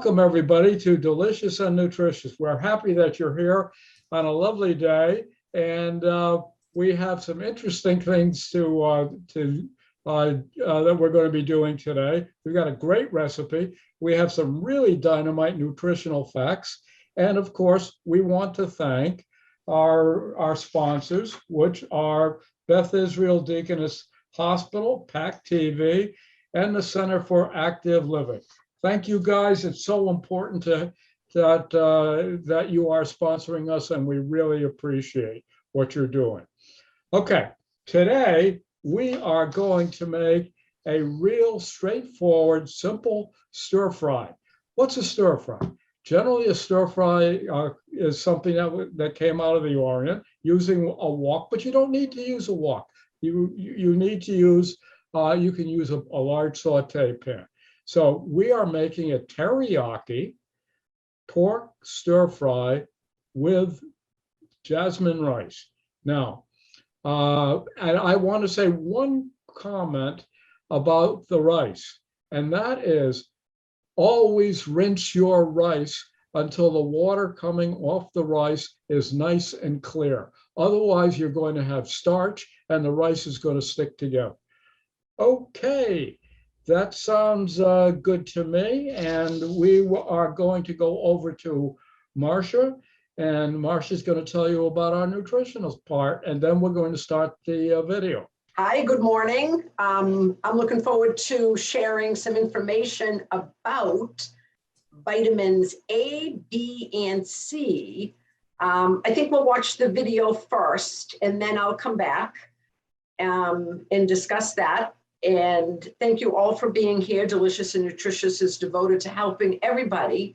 Welcome, everybody, to Delicious and Nutritious. We're happy that you're here on a lovely day, and we have some interesting things that we're going to be doing today. We've got a great recipe. We have some really dynamite nutritional facts, and of course, we want to thank our sponsors, which are Beth Israel Deaconess Hospital, PACTV, and the Center for Active Living. Thank you, guys. It's so important that you are sponsoring us, and we really appreciate what you're doing. Okay, today we are going to make a real straightforward, simple stir fry. What's a stir fry? Generally, a stir fry is something that came out of the Orient using a wok, but you don't need to use a wok. You need to use, you can use a large saute pan. So we are making a teriyaki pork stir fry with jasmine rice. Now, and I want to say one comment about the rice, and that is always rinse your rice until the water coming off the rice is nice and clear. Otherwise, you're going to have starch and the rice is going to stick together. Okay. That sounds good to me, and we are going to go over to Marcia, and Marcia's going to tell you about our nutritional part, and then we're going to start the video. Hi, good morning. I'm looking forward to sharing some information about vitamins A, B, and C. I think we'll watch the video first, and then I'll come back and discuss that. And thank you all for being here. Delicious and Nutritious is devoted to helping everybody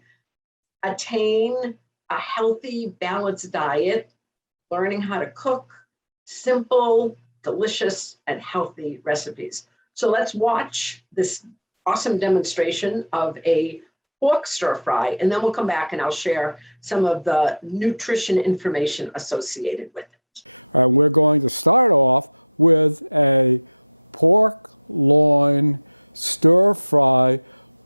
attain a healthy, balanced diet, learning how to cook simple, delicious, and healthy recipes. So let's watch this awesome demonstration of a pork stir fry, and then we'll come back and I'll share some of the nutrition information associated with it. We're going to start off with a pork loin stir fry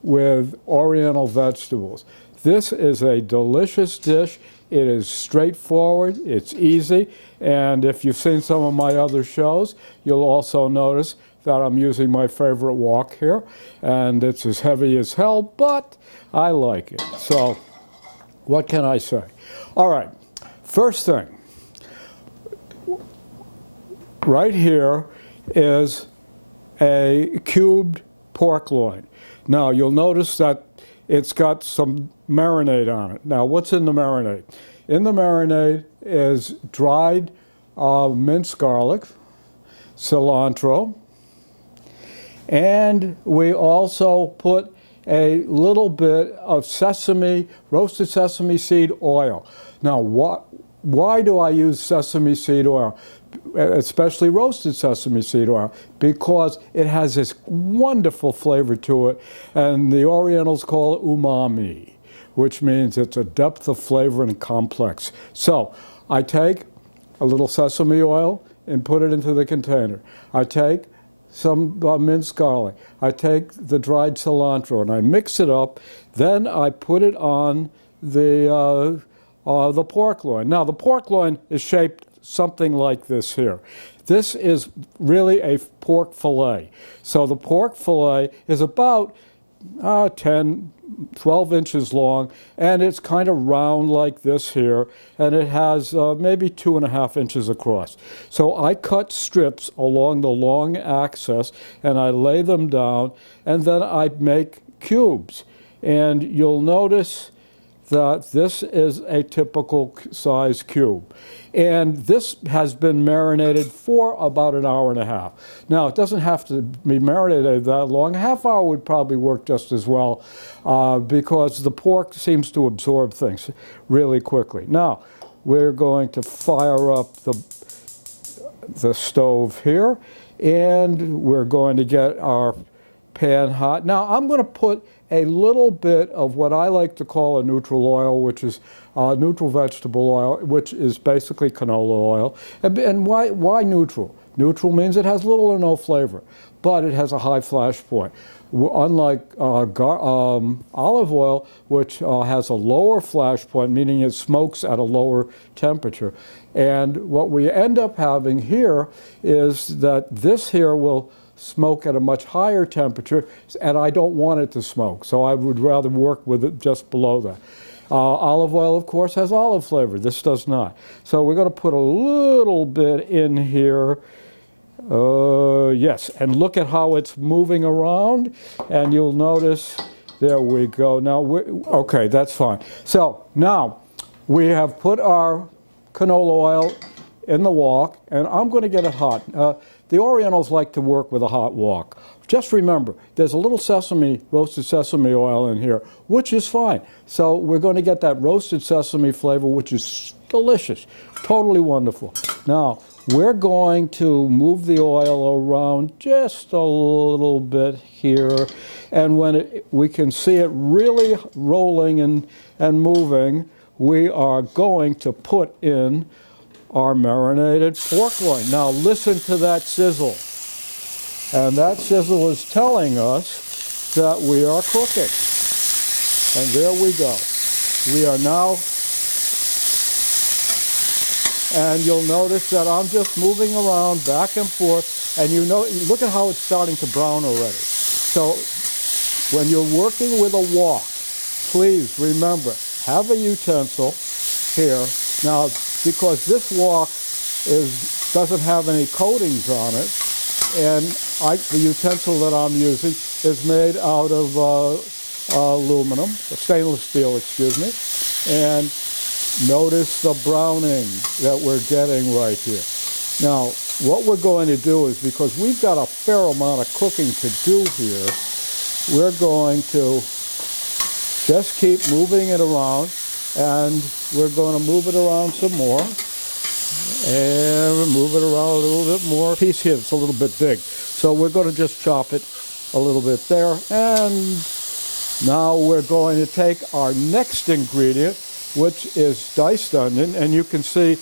with oriental vegetables. This is a delicious dish. It is straightforward, it's easy, and if you've seen some of my other shows, you'll also notice that I'm using my favorite wok here, and it's as heavy as hell, but I like it. So what can I say? All right, first thing, right here is a cubed pork loin. Now you'll notice that it's got some marinade on it. Now what's in the marinade? In the marinade is dried minced garlic, cilantro, and we also put a little bit of roasted sesame seed oil. Now why do I use sesame seed oil? Especially roasted sesame seed oil, because it has this wonderful flavor to it, and the Orientals call it umami, which means it's a depth of flavor and complex. So I take a little sesame oil and put it into the container. I take some minced garlic. I take the dried cilantro and I mix it up. Then I put it on the pork loin. Now the pork loin is shaped something like this here. This is really a pork fillet. So the pork fillet is about 10, 12 inches long, and it's kind of round like this here, and it has maybe 2.5 inches across. So I cut strips along the long axis, and I lay them down, and then I make cubes. And you'll notice that this is a typical size cube. And this has been marinated for about 1.5 hours. Now, it doesn't have to be marinated that long. A half hour would probably work just as well because the pork seems to absorb things really quickly. Now, we're going to fire up the stove here, and we're going to get our pan hot. Now, I'm going to put a little bit of what I like to call a neutral oil, which is neutral vegetable oil, which is basically canola oil. And why neutral? Neutral means it has little or no flavor, but it has a high flash point. Unlike olive oil, which has a lower flash point, meaning it smokes at a lower temperature. And what we end up having here is that this here will smoke at a much higher temperature, and I don't want it to smoke, so I would rather work with it just below that. Olive oil, of course, has olive flavor. This does not. So we're going to put a little bit in here. Yes, and look at how it's moving around, and you'll notice, there we go. Now, okay, that's fine. So now we have put our canola oil in the wok, and I'm going to get it hot. The Orientals like to work with a hot wok. Just remember, there's a little roasted sesame oil in here, which is fine. So we're going to get that roasted sesame flavor, which is delicious, totally wonderful. Now, we're going to move the oil around just a little bit here, and when we can see it really rolling and moving, we are going to put in our marinated pork loin. Now listen to that sizzle. And that sizzle is telling us that we are cooking. And there we go. We are now, and you'll notice that I'm just moving around back and forth, and look at how it's starting to brown already. So when you're working with a wok, please remember, have a utensil here. Now, because this wok doesn't have any coatings on it, and the utensil that I'm using is made out of aluminum, stainless steel, excuse me, and notice the browning that we're getting right here. Now, what we're going to do is, because we've got a fair amount of cooking to do here, we're going to just keep moving it around, and we're going to move it around some more, and move it around a little bit more. Piece here that's a little bit big, so we're going to just chop it a little bit there. And now we're going to take our next ingredient, which is diced onion, and you can see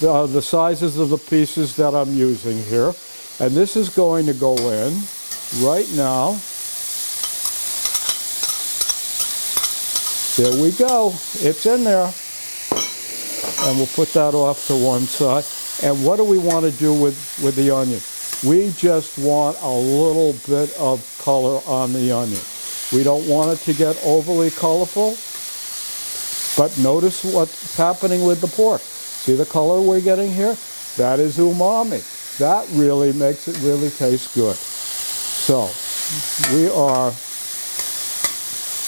the sizes of the pieces that I'm using here. And this is going to go in right now. There we go. It's in there. And we'll put that off to one side. And what do we want to do with the onion? We just want a little bit of color on the onion. We don't want it to get overly colorful. But notice what's happening with the pork. See the color we're getting here? That is umami. That really makes it really taste good. So we are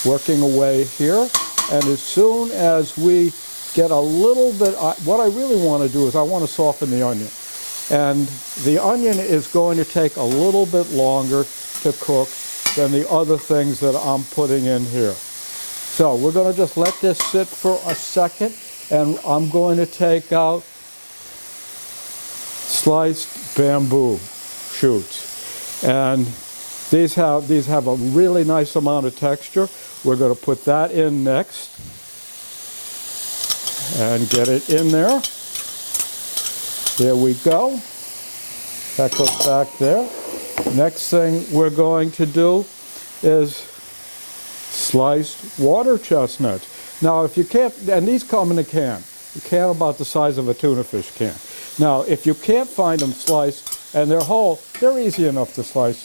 working away here, and as soon as we get a little bit, what I really want to do is I want to soften the onion. And the onion is going to take a little bit longer to cook than the other things that I'm putting in here. So we're going to just let this sit for a second, and I'm going to take out sliced bamboo shoots. And these have a really nice amount of texture. We're going to put that in next and get it in there. There we go. That goes back there. Next thing we're going to do is sliced water chestnuts. Now, if you can't, and these come in a can about the size of a tuna fish can. Now, if you can't find them sliced and they're whole, they're easy enough to slice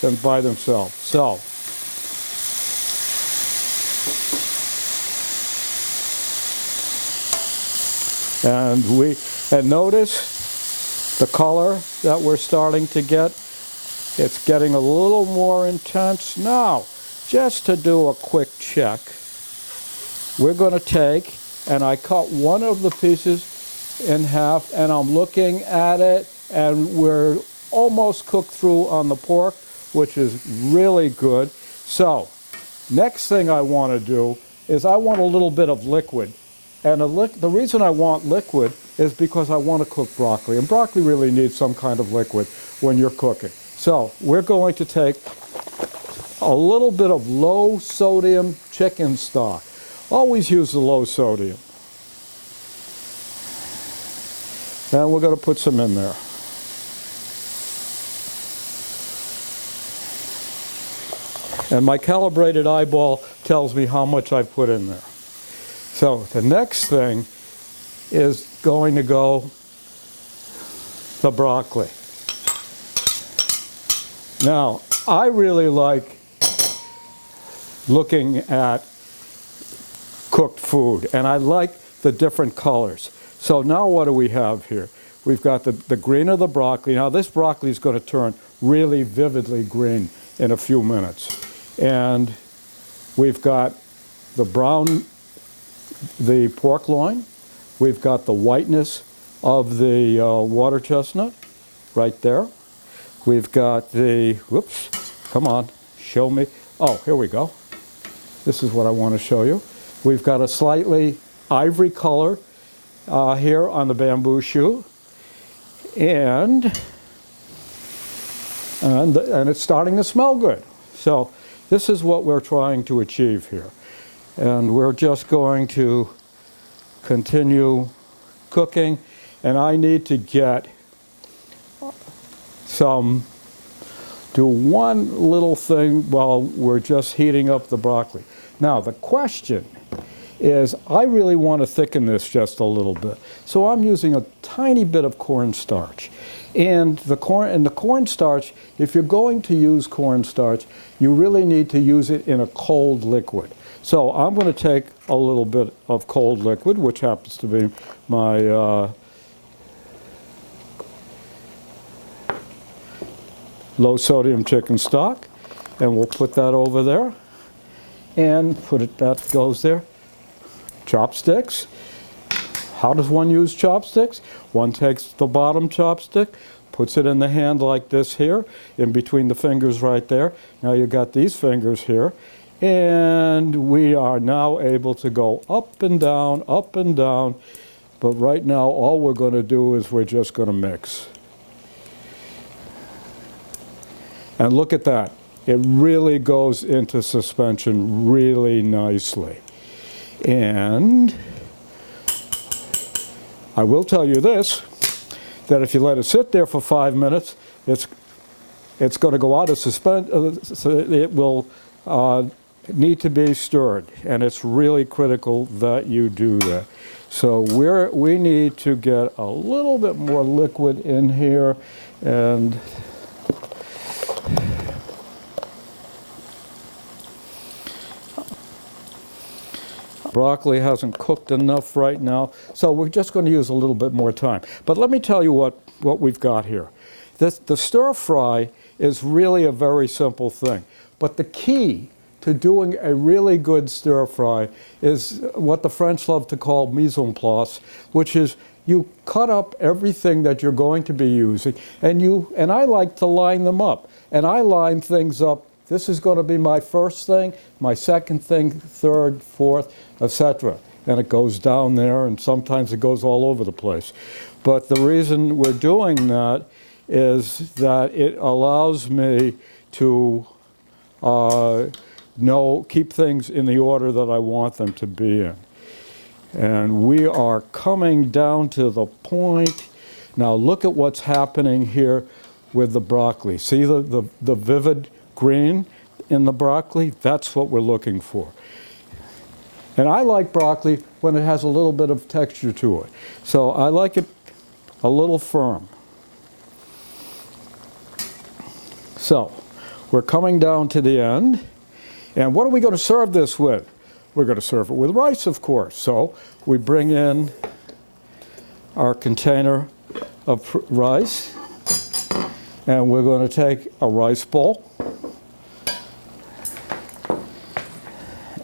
them by themselves. So, and notice the color that we're starting to get. It's getting a little more intense. Now, just to do a quick check, we're going to take, and I cut one of the pieces in half, and I'm looking at it, and we're almost cooked through on the pork, which is really good. So, next thing I want to do is I want a little bit of liquid. And the reason I want liquid is because I want to cook broccoli. And broccoli really needs some kind of liquid when you're cooking. So we're going to take a little bit of low sodium chicken stock. Always use the low sodium. And we're going to put some in there. And my calibrated eyeball tells me how much I've put in there. So the next thing is going to go the broccoli. Now, I really like looking at cooked food, and I like the different colors. So now what do we have here? We've got the green of the broccoli. Now this broccoli is going to turn really vividly green in a few minutes. And we've got the brown, the pork loin. We've got the whiteness of the water chestnut right there. We've got the, whoops, come on, show me. Oh, here we go. This is what I want to show you. We've got a slightly ivory color here on the bamboo shoe. And it's starting to smell good. So this is what we're trying to achieve here. And we're just going to continue cooking. And I need to get do one little thing while we're just heating up the broccoli. Now the question is, I really want to thicken this just a little bit. So I'm using a tiny bit of cornstarch. And the cornstarch, if you're going to use cornstarch, you really need to use it in a cold liquid. So I'm going to take a little bit of cold liquid, which happens to be my low sodium chicken stock, and we'll put that over there and put it, that goes there. Chopsticks. How does one use chopsticks? One takes the bottom chopstick, puts it in the hand like this here, in between the fingers right there. Now you've got these fingers here, and we are now able to go up and down, but right now all we're going to do is we're just going to mix. And look at that. It really goes into suspension really nicely. And I will tell you this, that if you let it sit there for 5 minutes, it's going to go out of suspension. So it will need to be stirred, and it's really critical that you do that. So we need to get a little bit more liquid in here, and broccoli hasn't cooked enough right now, so we're just going to use a little bit more time. But let me tell you what we've got here. The stir fry is really a very simple thing, but the key to doing a really good stir fry is what the French love to call mise en place, which is you cut up everything that you're going to be using, and I like to line them up, and I line things up. This is going to be my first thing, my second thing, third, fourth, etc. And it goes down there, and sometimes it goes all over the place. But the reason we're doing that is that it allows me to keep things in the order that I want them to be in. And we are coming down to the point. Now look at what's happening here with the broccoli. See the vivid green in the broccoli? That's what we're looking for. And I like broccoli when it has a little bit of texture to it. So I like it a little firm. So we're coming down to the end. And what are we going to serve this with? We're going to serve it with rice, of course. So we bring in our container of rice, and we're going to take a rice bowl.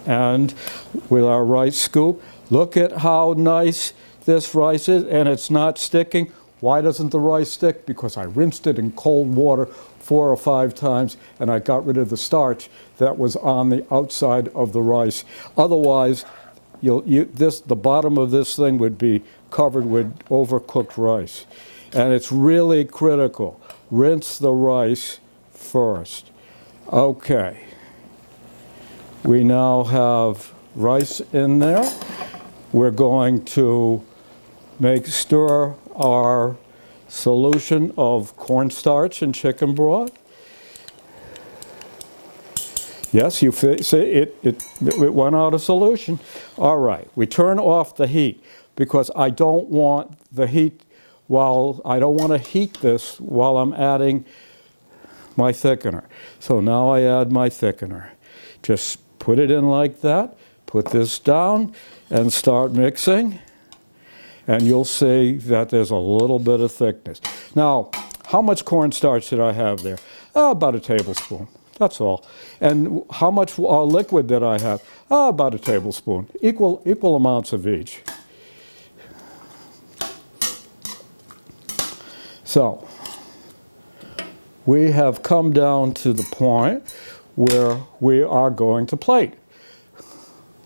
And with our rice scoop, look at how nice this rice is, and it's not sticking. Why doesn't the rice stick? Because I rinsed it in cold water 4 or 5 times, and I got rid of the starch that was on the outside of the rice. Otherwise, the bottom of this thing would be covered with overcooked rice. And it's really critical. Rinse the rice first. Okay. We now have rice in there. We're going to stir our solution of cornstarch and chicken broth. Yes, you see, it went out of solution. All right, we turn off the heat because I don't want the heat I don't want to heat this while I'm adding my thickener. So now I add my thickener. Just put it in like that, put this down, and start mixing. And you'll see that there's a little bit of thickness. Now, how much cornstarch did I have there? About a tablespoon. That's all. And how much liquid did I have? About a tablespoon. Equal amounts of each. So, we have come down to the point where we are going to plate.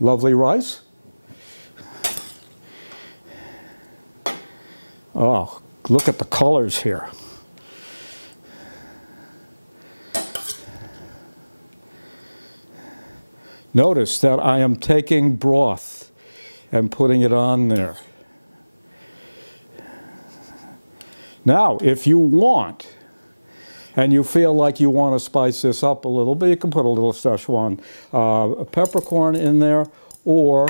Lovely rice. Oh, look at the colors here. Notice that I am taking broth and putting it on there. Now, if you want, and you feel like you want to spice this up a little bit, you can put a little Szechuan peppercorn in there, or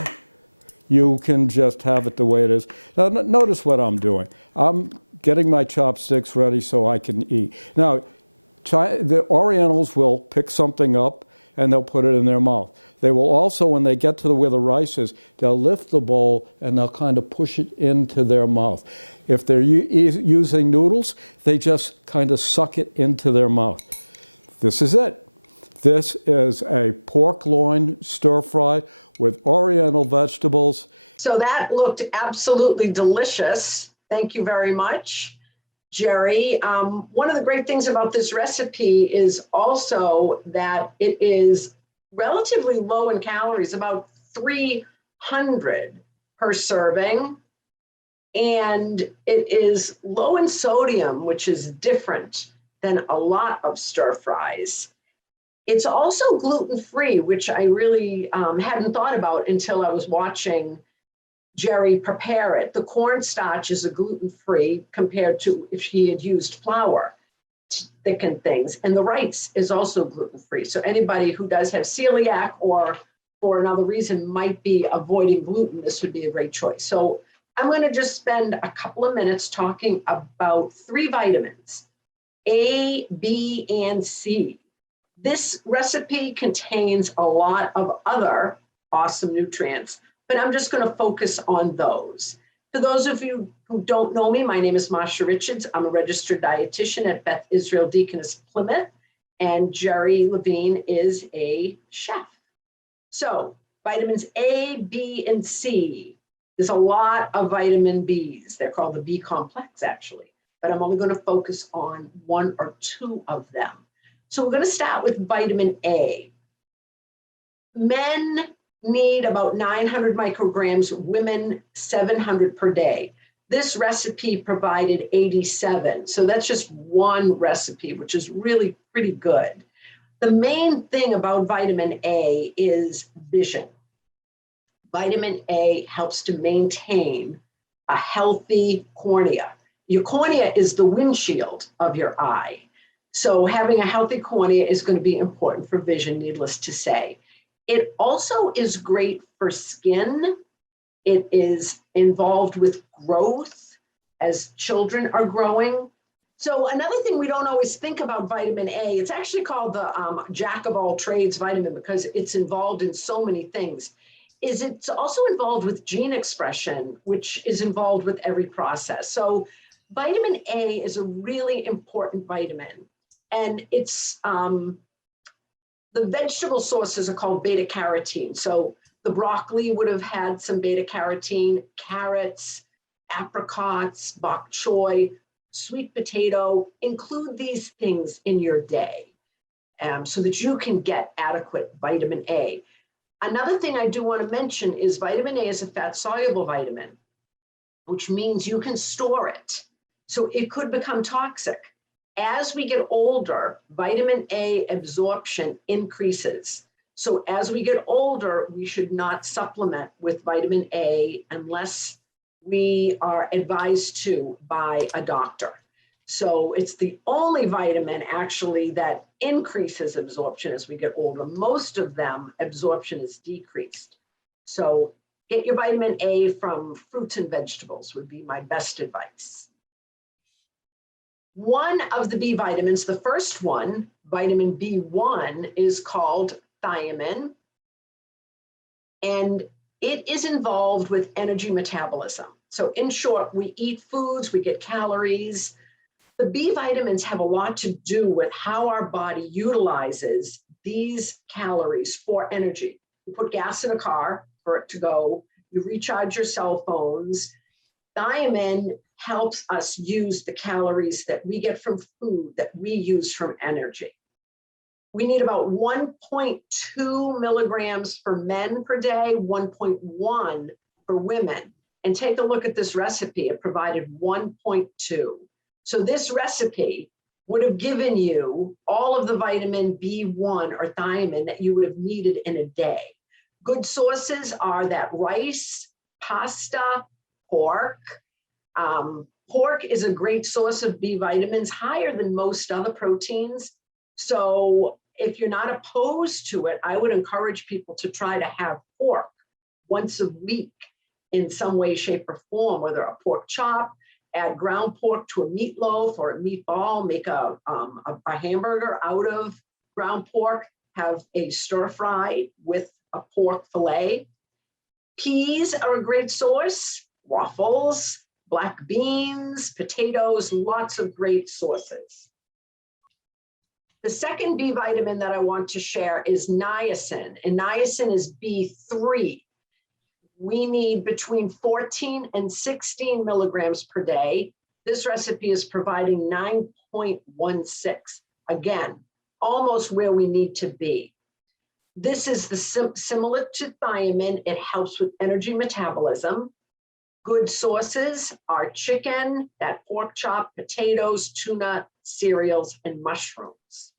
you can just have it the way it is. Now, notice what I'm doing. I'm getting my chopsticks ready so I can eat. Now, the Orientals will pick something up and they'll put it in their mouth. They will also, when they get to where the rice is, they'll lift the bowl and they'll kind of push it into their mouth. If they're using noodles, they just kind of suck it into their mouth. This is it. This is a pork loin stir fry with Oriental vegetables. So that looked absolutely delicious. Thank you very much, Jerry. One of the great things about this recipe is also that it is relatively low in calories, about 300 per serving. And it is low in sodium, which is different than a lot of stir fries. It's also gluten-free, which I really hadn't thought about until I was watching Jerry prepare it. The cornstarch is a gluten-free compared to if he had used flour to thicken things. And the rice is also gluten-free. So anybody who does have celiac or for another reason might be avoiding gluten, this would be a great choice. So I'm going to just spend a couple of minutes talking about 3 vitamins, A, B, and C. This recipe contains a lot of other awesome nutrients, but I'm just going to focus on those. For those of you who don't know me, my name is Marcia Richards. I'm a registered dietitian at Beth Israel Deaconess, Plymouth, and Jerry Levine is a chef. So vitamins A, B, and C. There's a lot of vitamin Bs. They're called the B complex, actually, but I'm only going to focus on 1 or 2 of them. So we're going to start with vitamin A. Men need about 900 micrograms, women 700 per day. This recipe provided 87. So that's just one recipe, which is really pretty good. The main thing about vitamin A is vision. Vitamin A helps to maintain a healthy cornea. Your cornea is the windshield of your eye. So having a healthy cornea is going to be important for vision, needless to say. It also is great for skin. It is involved with growth as children are growing. So another thing we don't always think about vitamin A, it's actually called the jack of all trades vitamin because it's involved in so many things, is it's also involved with gene expression, which is involved with every process. So vitamin A is a really important vitamin. And it's, the vegetable sources are called beta-carotene. So the broccoli would have had some beta-carotene, carrots, apricots, bok choy, sweet potato. Include these things in your day so that you can get adequate vitamin A. Another thing I do want to mention is vitamin A is a fat-soluble vitamin, which means you can store it. So it could become toxic. As we get older, vitamin A absorption increases. So as we get older, we should not supplement with vitamin A unless we are advised to by a doctor. So it's the only vitamin actually that increases absorption as we get older. Most of them, absorption is decreased. So get your vitamin A from fruits and vegetables would be my best advice. One of the B vitamins, the first one, vitamin B1, is called thiamine. And it is involved with energy metabolism. So in short, we eat foods, we get calories. The B vitamins have a lot to do with how our body utilizes these calories for energy. You put gas in a car for it to go, you recharge your cell phones. Thiamine helps us use the calories that we get from food that we use from energy. We need about 1.2 milligrams for men per day, 1.1 for women. And take a look at this recipe, it provided 1.2. So this recipe would have given you all of the vitamin B1 or thiamine that you would have needed in a day. Good sources are that rice, pasta, pork. Pork is a great source of B vitamins, higher than most other proteins. So if you're not opposed to it, I would encourage people to try to have pork once a week in some way, shape, or form, whether a pork chop, add ground pork to a meatloaf or a meatball, make a hamburger out of ground pork, have a stir fry with a pork fillet. Peas are a great source, waffles, black beans, potatoes, lots of great sources. The second B vitamin that I want to share is niacin, and niacin is B3. We need between 14 and 16 milligrams per day. This recipe is providing 9.16. Again, almost where we need to be. This is similar to thiamine. It helps with energy metabolism. Good sources are chicken, that pork chop, potatoes, tuna, cereals, and mushrooms.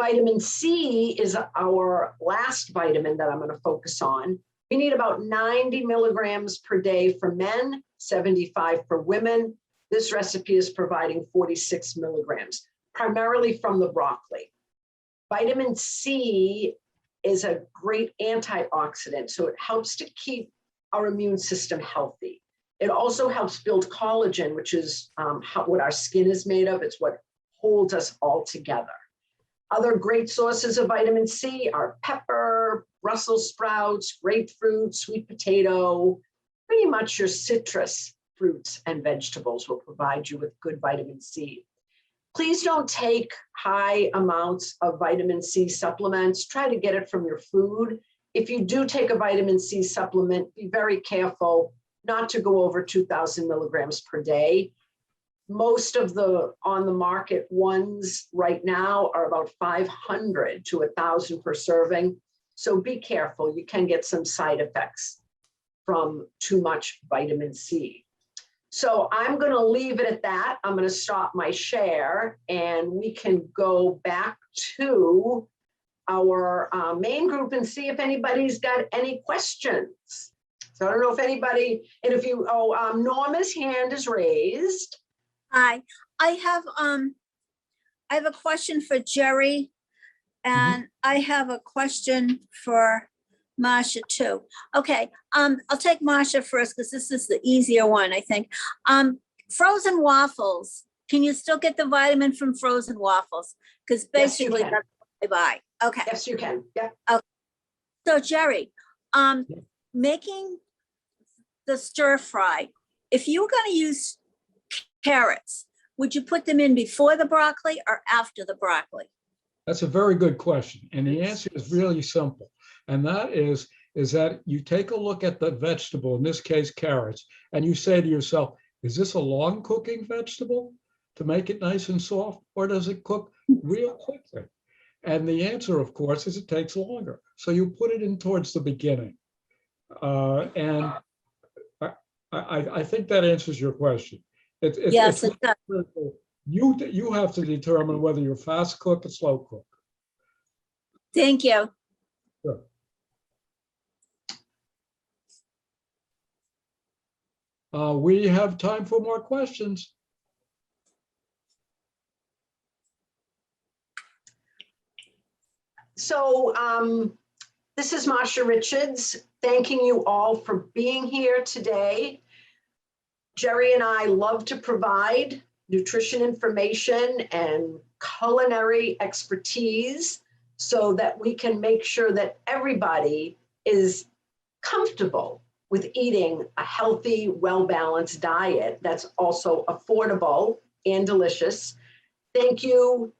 Vitamin C is our last vitamin that I'm going to focus on. We need about 90 milligrams per day for men, 75 for women. This recipe is providing 46 milligrams, primarily from the broccoli. Vitamin C is a great antioxidant, so it helps to keep our immune system healthy. It also helps build collagen, which is what our skin is made of. It's what holds us all together. Other great sources of vitamin C are pepper, Brussels sprouts, grapefruit, sweet potato. Pretty much your citrus fruits and vegetables will provide you with good vitamin C. Please don't take high amounts of vitamin C supplements. Try to get it from your food. If you do take a vitamin C supplement, be very careful not to go over 2,000 milligrams per day. Most of the on the market ones right now are about 500 to 1,000 per serving. So be careful, you can get some side effects from too much vitamin C. So I'm going to leave it at that. I'm going to stop my share and we can go back to our main group and see if anybody's got any questions. So I don't know if anybody, and if you, Norma's hand is raised. Hi, I have a question for Jerry, and I have a question for Marcia too. Okay, I'll take Marcia first because this is the easier one, I think. Frozen waffles. Can you still get the vitamin from frozen waffles? Because basically Yes, that's what I buy. Okay. Yes, you can. Yeah. Okay. So Jerry, making the stir fry, if you were going to use carrots, would you put them in before the broccoli or after the broccoli? That's a very good question. And the answer is really simple. And that is that you take a look at the vegetable, in this case, carrots, and you say to yourself, is this a long cooking vegetable to make it nice and soft, or does it cook real quickly? And the answer, of course, is it takes longer. So you put it in towards the beginning. And I think that answers your question. Yes, it does. You have to determine whether you're fast cook or slow cook. Thank you. Sure. We have time for more questions. This is Marcia Richards, thanking you all for being here today. Jerry and I love to provide nutrition information and culinary expertise so that we can make sure that everybody is comfortable with eating a healthy, well-balanced diet that's also affordable and delicious. Thank you